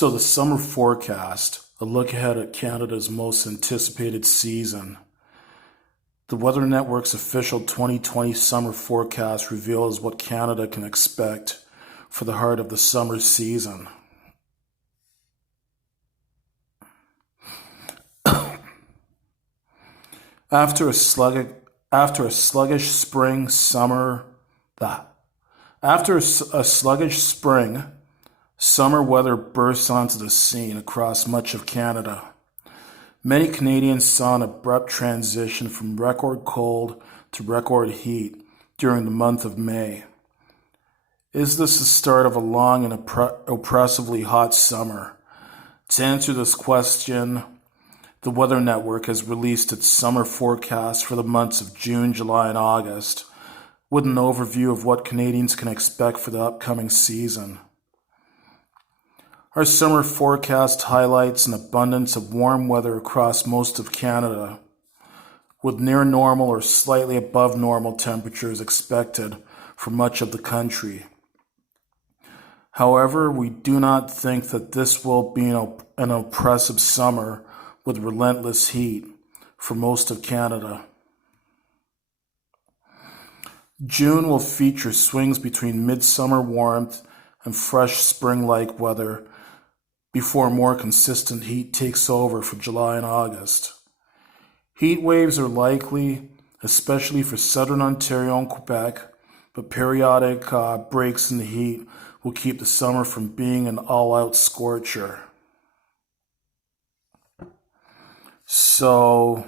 So the summer forecast, a look ahead at Canada's most anticipated season. The Weather Network's official 2020 summer forecast reveals what Canada can expect for the heart of the summer season. After a sluggish spring, summer weather bursts onto the scene across much of Canada. Many Canadians saw an abrupt transition from record cold to record heat during the month of May. Is this the start of a long and oppressively hot summer? To answer this question, the Weather Network has released its summer forecast for the months of June, July, and August, with an overview of what Canadians can expect for the upcoming season. Our summer forecast highlights an abundance of warm weather across most of Canada, with near normal or slightly above normal temperatures expected for much of the country. However, we do not think that this will be an oppressive summer with relentless heat for most of Canada. June will feature swings between midsummer warmth and fresh spring-like weather before more consistent heat takes over for July and August. Heat waves are likely, especially for southern Ontario and Quebec, but periodic breaks in the heat will keep the summer from being an all-out scorcher. So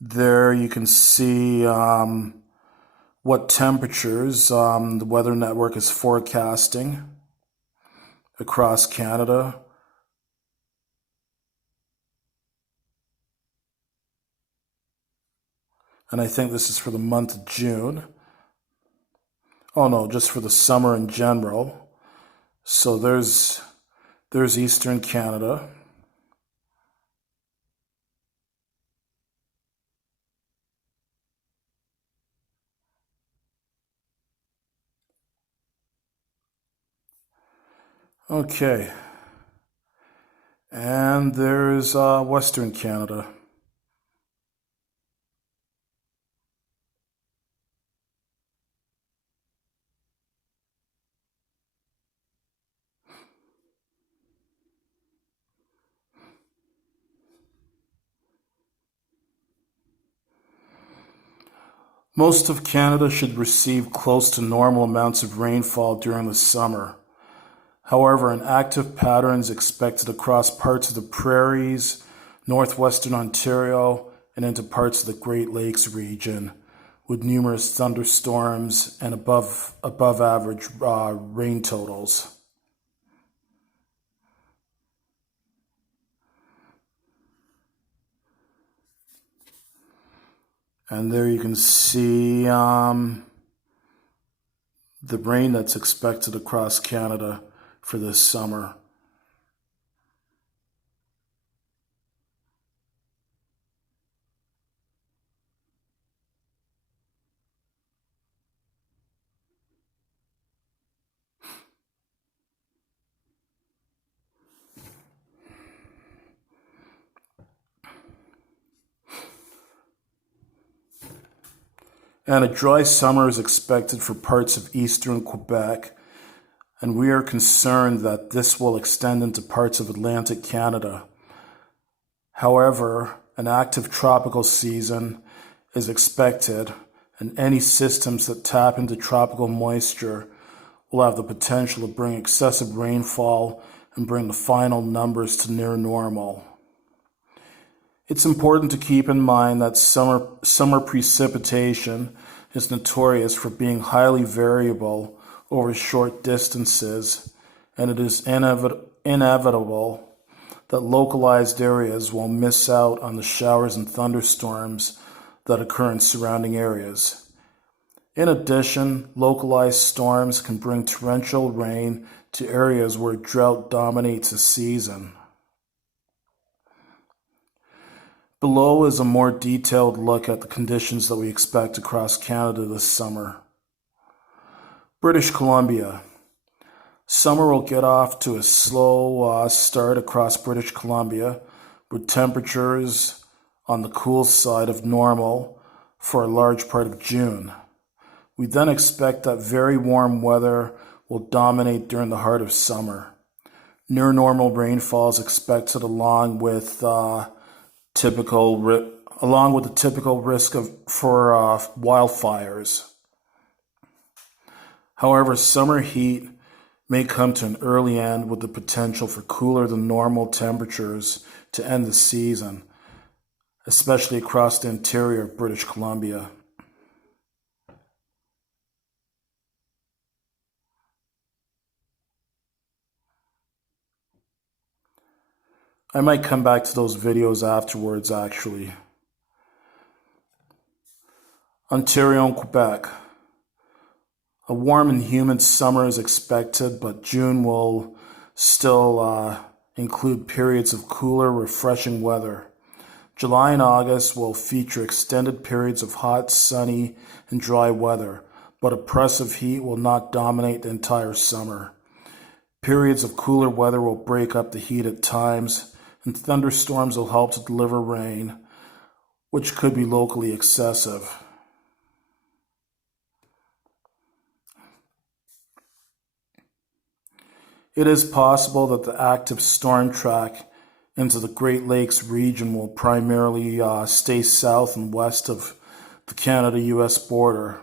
there you can see what temperatures the Weather Network is forecasting across Canada. And I think this is for the month of June. Oh no, just for the summer in general. So there's Eastern Canada. Okay, and there's Western Canada. Most of Canada should receive close to normal amounts of rainfall during the summer. However, an active pattern is expected across parts of the Prairies, northwestern Ontario, and into parts of the Great Lakes region, with numerous thunderstorms and above average rain totals. And there you can see the rain that's expected across Canada for this summer. And a dry summer is expected for parts of eastern Quebec, and we are concerned that this will extend into parts of Atlantic Canada. However, an active tropical season is expected, and any systems that tap into tropical moisture will have the potential to bring excessive rainfall and bring the final numbers to near normal. It's important to keep in mind that summer precipitation is notorious for being highly variable over short distances, and it is inevitable that localized areas will miss out on the showers and thunderstorms that occur in surrounding areas. In addition, localized storms can bring torrential rain to areas where drought dominates a season. Below is a more detailed look at the conditions that we expect across Canada this summer. British Columbia. Summer will get off to a slow start across British Columbia, with temperatures on the cool side of normal for a large part of June. We then expect that very warm weather will dominate during the heart of summer. Near normal rainfall is expected along with the typical risk for wildfires. However, summer heat may come to an early end with the potential for cooler than normal temperatures to end the season, especially across the interior of British Columbia. I might come back to those videos afterwards, actually. Ontario and Quebec. A warm and humid summer is expected, but June will still include periods of cooler, refreshing weather. July and August will feature extended periods of hot, sunny, and dry weather, but oppressive heat will not dominate the entire summer. Periods of cooler weather will break up the heat at times, and thunderstorms will help to deliver rain, which could be locally excessive. It is possible that the active storm track into the Great Lakes region will primarily stay south and west of the Canada-US border.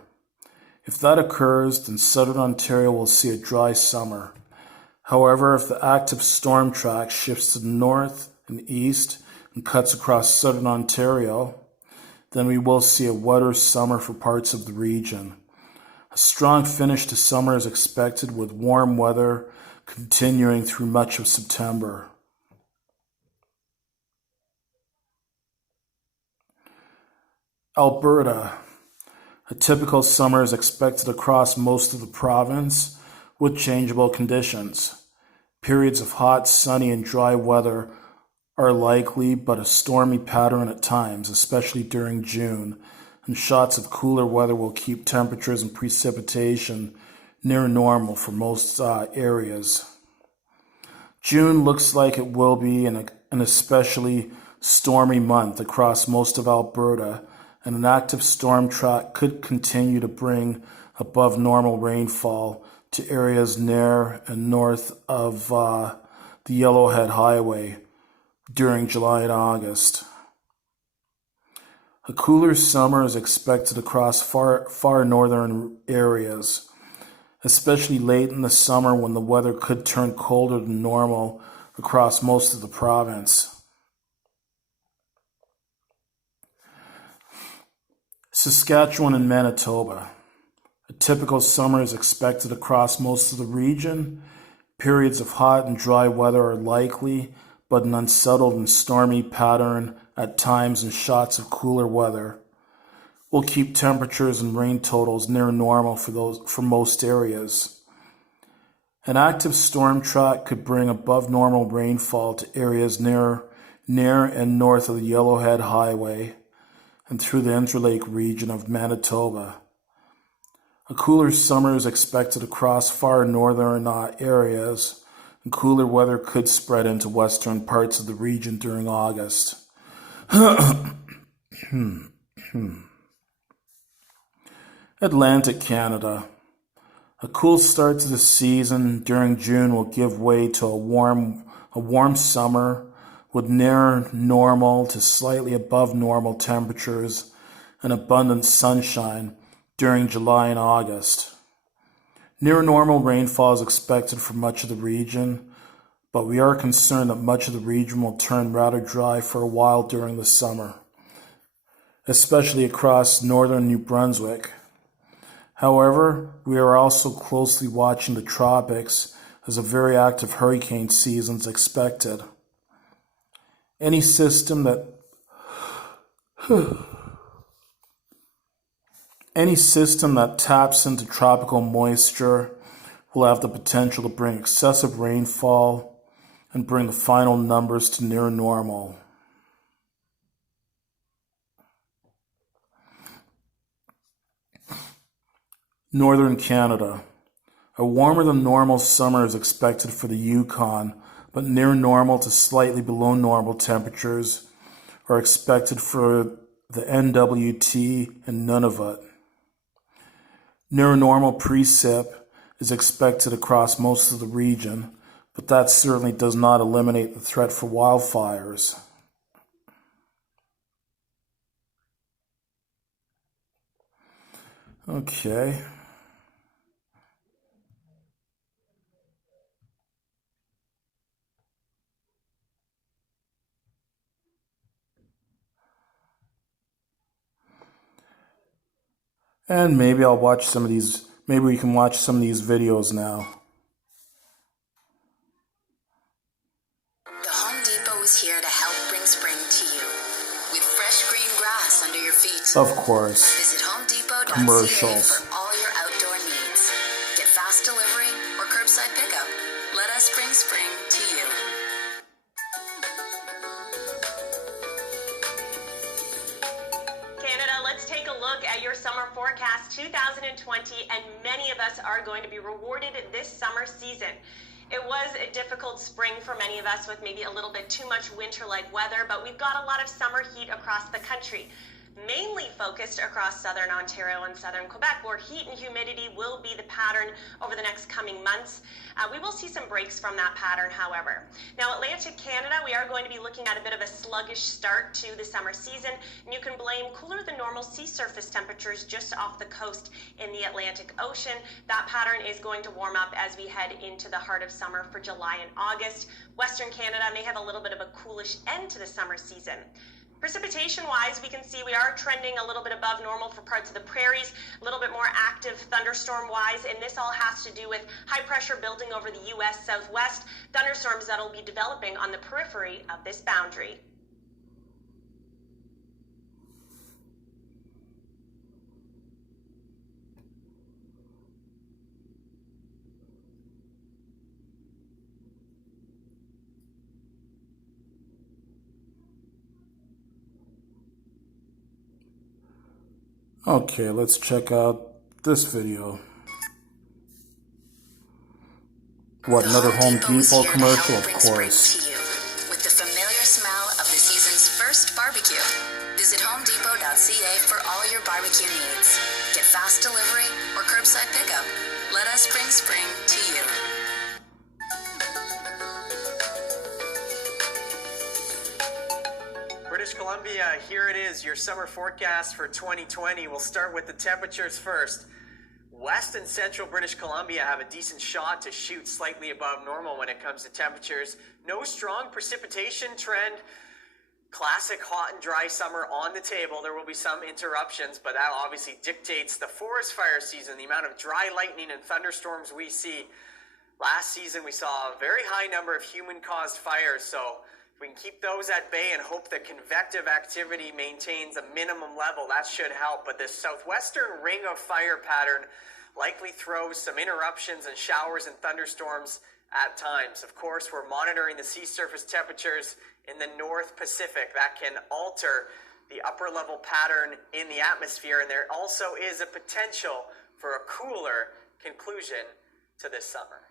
If that occurs, then southern Ontario will see a dry summer. However, if the active storm track shifts to the north and east and cuts across southern Ontario, then we will see a wetter summer for parts of the region. A strong finish to summer is expected, with warm weather continuing through much of September. Alberta. A typical summer is expected across most of the province, with changeable conditions. Periods of hot, sunny, and dry weather are likely, but a stormy pattern at times, especially during June, and shots of cooler weather will keep temperatures and precipitation near normal for most areas. June looks like it will be an especially stormy month across most of Alberta, and an active storm track could continue to bring above normal rainfall to areas near and north of the Yellowhead Highway during July and August. A cooler summer is expected across far northern areas, especially late in the summer when the weather could turn colder than normal across most of the province. Saskatchewan and Manitoba. A typical summer is expected across most of the region. Periods of hot and dry weather are likely, but an unsettled and stormy pattern at times and shots of cooler weather will keep temperatures and rain totals near normal for most areas. An active storm track could bring above normal rainfall to areas near and north of the Yellowhead Highway and through the Interlake region of Manitoba. A cooler summer is expected across far northern areas, and cooler weather could spread into western parts of the region during August. Atlantic Canada. A cool start to the season during June will give way to a warm summer with near normal to slightly above normal temperatures and abundant sunshine during July and August. Near normal rainfall is expected for much of the region, but we are concerned that much of the region will turn rather dry for a while during the summer, especially across northern New Brunswick. However, we are also closely watching the tropics as a very active hurricane season is expected. Any system that taps into tropical moisture will have the potential to bring excessive rainfall and bring the final numbers to near normal. Northern Canada. A warmer than normal summer is expected for the Yukon, but near normal to slightly below normal temperatures are expected for the NWT and Nunavut. Near normal precip is expected across most of the region, but that certainly does not eliminate the threat for wildfires. Okay. And maybe I'll watch some of these, maybe we can watch some of these videos now. The Home Depot is here to help bring spring to you. With fresh green grass under your feet. Of course. Visit homedepot.ca Commercials. for all your outdoor needs. Get fast delivery or curbside pickup. Let us bring spring to you. Canada, let's take a look at your summer forecast 2020, and many of us are going to be rewarded this summer season. It was a difficult spring for many of us with maybe a little bit too much winter-like weather, but we've got a lot of summer heat across the country, mainly focused across southern Ontario and southern Quebec, where heat and humidity will be the pattern over the next coming months. We will see some breaks from that pattern, however. Now, Atlantic Canada, we are going to be looking at a bit of a sluggish start to the summer season, and you can blame cooler than normal sea surface temperatures just off the coast in the Atlantic Ocean. That pattern is going to warm up as we head into the heart of summer for July and August. Western Canada may have a little bit of a coolish end to the summer season. Precipitation-wise, we can see we are trending a little bit above normal for parts of the prairies, a little bit more active thunderstorm-wise, and this all has to do with high pressure building over the U.S. Southwest, thunderstorms that will be developing on the periphery of this boundary. Okay, let's check out this video. What, another Home Depot commercial? Of course. With the familiar smell of the season's first barbecue. Visit homedepot.ca for all your barbecue needs. Get fast delivery or curbside pickup. Let us bring spring to you. British Columbia, here it is, your summer forecast for 2020. We'll start with the temperatures first. West and central British Columbia have a decent shot to shoot slightly above normal when it comes to temperatures. No strong precipitation trend. Classic hot and dry summer on the table. There will be some interruptions, but that obviously dictates the forest fire season, the amount of dry lightning and thunderstorms we see. Last season, we saw a very high number of human-caused fires, so if we can keep those at bay and hope that convective activity maintains a minimum level, that should help. But this southwestern ring of fire pattern likely throws some interruptions and showers and thunderstorms at times. Of course, we're monitoring the sea surface temperatures in the North Pacific. That can alter the upper level pattern in the atmosphere, and there also is a potential for a cooler conclusion to this summer.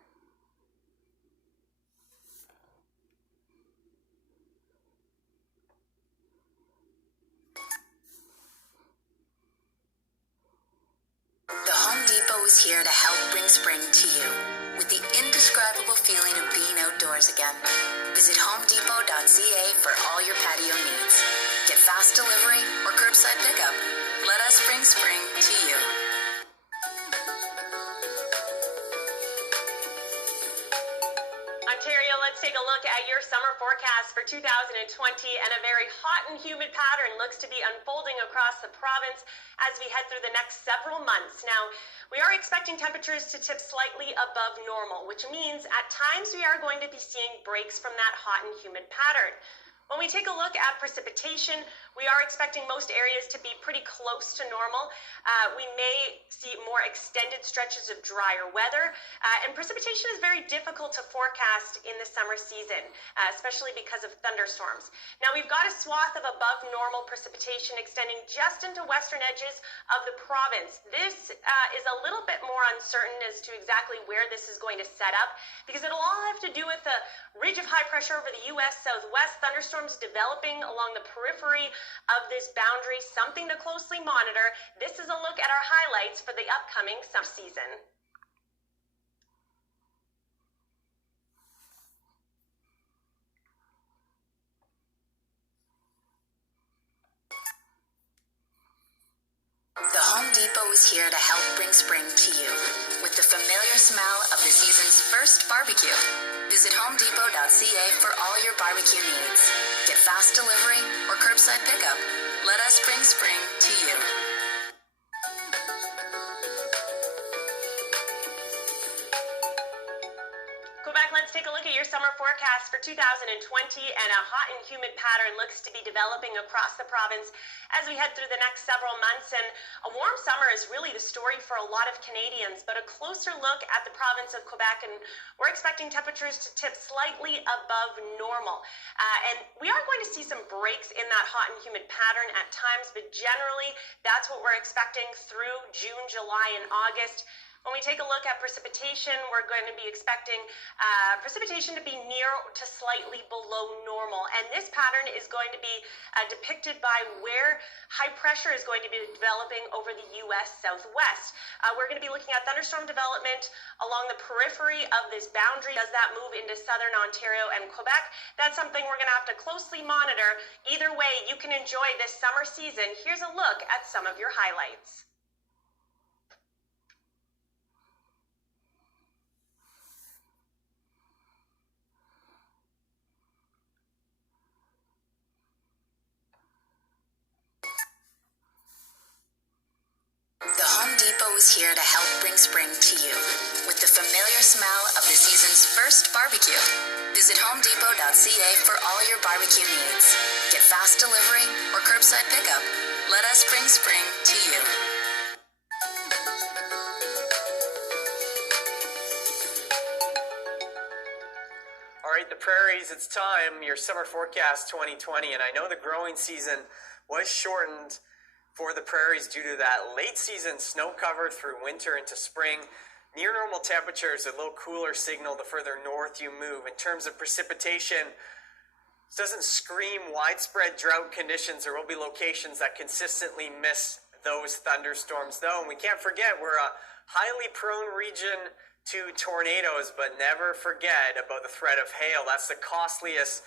The Home Depot is here to help bring spring to you with the indescribable feeling of being outdoors again. Visit homedepot.ca for all your patio needs. Get fast delivery or curbside pickup. Let us bring spring to you. Ontario, let's take a look at your summer forecast for 2020, and a very hot and humid pattern looks to be unfolding across the province as we head through the next several months. Now, we are expecting temperatures to tip slightly above normal, which means at times we are going to be seeing breaks from that hot and humid pattern. When we take a look at precipitation, we are expecting most areas to be pretty close to normal. We may see more extended stretches of drier weather, and precipitation is very difficult to forecast in the summer season, especially because of thunderstorms. Now, we've got a swath of above normal precipitation extending just into western edges of the province. This is a little bit more uncertain as to exactly where this is going to set up, because it'll all have to do with the ridge of high pressure over the U.S. southwest, thunderstorms developing along the periphery of this boundary, something to closely monitor. This is a look at our highlights for the upcoming summer season. The Home Depot is here to help bring spring to you with the familiar smell of the season's first barbecue. Visit homedepot.ca for all your barbecue needs. Get fast delivery or curbside pickup. Let us bring spring to you. Quebec, let's take a look at your summer forecast for 2020, and a hot and humid pattern looks to be developing across the province as we head through the next several months. And a warm summer is really the story for a lot of Canadians, but a closer look at the province of Quebec, and we're expecting temperatures to tip slightly above normal. And we are going to see some breaks in that hot and humid pattern at times, but generally that's what we're expecting through June, July, and August. When we take a look at precipitation, we're going to be expecting precipitation to be near to slightly below normal. And this pattern is going to be depicted by where high pressure is going to be developing over the U.S. southwest. We're going to be looking at thunderstorm development along the periphery of this boundary. Does that move into southern Ontario and Quebec? That's something we're going to have to closely monitor. Either way, you can enjoy this summer season. Here's a look at some of your highlights. The Home Depot is here to help bring spring to you with the familiar smell of the season's first barbecue. Visit homedepot.ca for all your barbecue needs. Get fast delivery or curbside pickup. Let us bring spring to you. All right, the Prairies, it's time. Your summer forecast 2020, and I know the growing season was shortened for the Prairies due to that late season snow cover through winter into spring. Near normal temperatures, a little cooler signal the further north you move. In terms of precipitation, this doesn't scream widespread drought conditions. There will be locations that consistently miss those thunderstorms though. And we can't forget we're a highly prone region to tornadoes, but never forget about the threat of hail. That's the costliest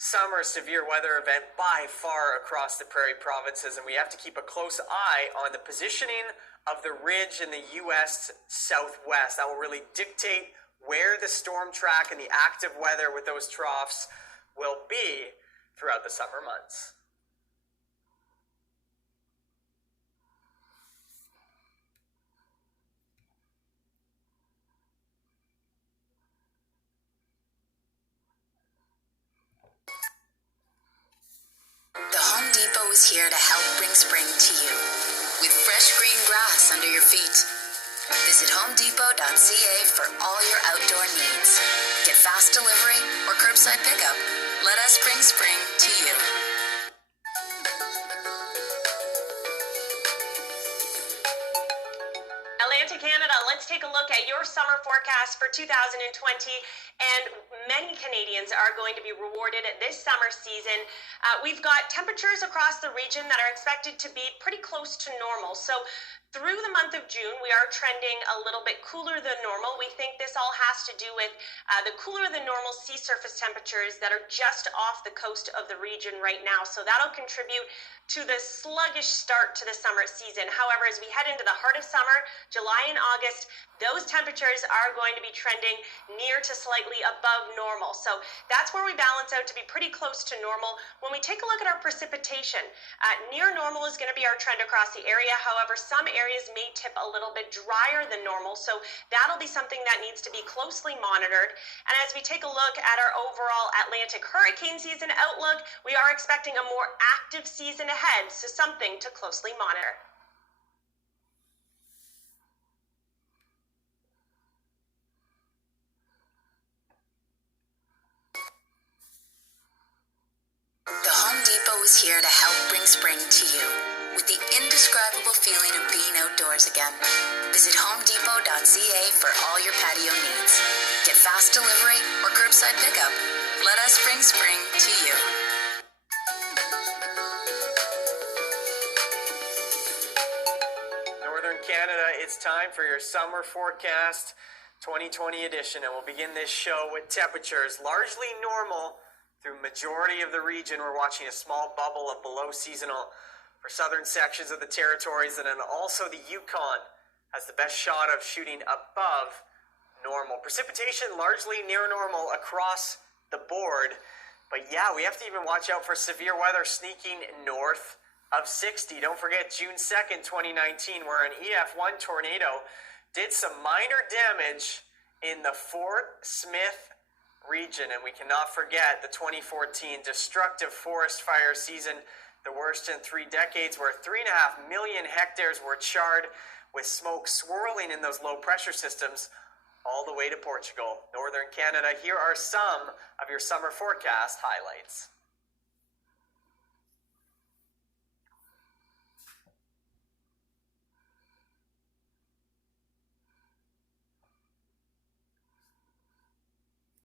summer severe weather event by far across the Prairie provinces, and we have to keep a close eye on the positioning of the ridge in the U.S. southwest. That will really dictate where the storm track and the active weather with those troughs will be throughout the summer months. The Home Depot is here to help bring spring to you with fresh green grass under your feet. Visit homedepot.ca for all your outdoor needs. Get fast delivery or curbside pickup. Let us bring spring to you. Canada, let's take a look at your summer forecast for 2020, and many Canadians are going to be rewarded this summer season. We've got temperatures across the region that are expected to be pretty close to normal. So through the month of June, we are trending a little bit cooler than normal. We think this all has to do with the cooler than normal sea surface temperatures that are just off the coast of the region right now. So that'll contribute to the sluggish start to the summer season. However, as we head into the heart of summer, July and August, those temperatures are going to be trending near to slightly above normal. So that's where we balance out to be pretty close to normal. When we take a look at our precipitation, near normal is going to be our trend across the area. However, some areas may tip a little bit drier than normal, so that'll be something that needs to be closely monitored. And as we take a look at our overall Atlantic hurricane season outlook, we are expecting a more active season ahead, so something to closely monitor. The Home Depot is here to help bring spring to you with the indescribable feeling of being outdoors again. Visit homedepot.ca for all your patio needs. Get fast delivery or curbside pickup. Let us bring spring to you. Northern Canada, it's time for your summer forecast 2020 edition, and we'll begin this show with temperatures largely normal through majority of the region. We're watching a small bubble of below seasonal for southern sections of the territories, and then also the Yukon has the best shot of shooting above normal. Precipitation largely near normal across the board, but yeah, we have to even watch out for severe weather sneaking north of 60. Don't forget June 2nd, 2019, where an EF1 tornado did some minor damage in the Fort Smith region, and we cannot forget the 2014 destructive forest fire season, the worst in 3 decades, where 3.5 million hectares were charred with smoke swirling in those low pressure systems all the way to Portugal. Northern Canada, here are some of your summer forecast highlights.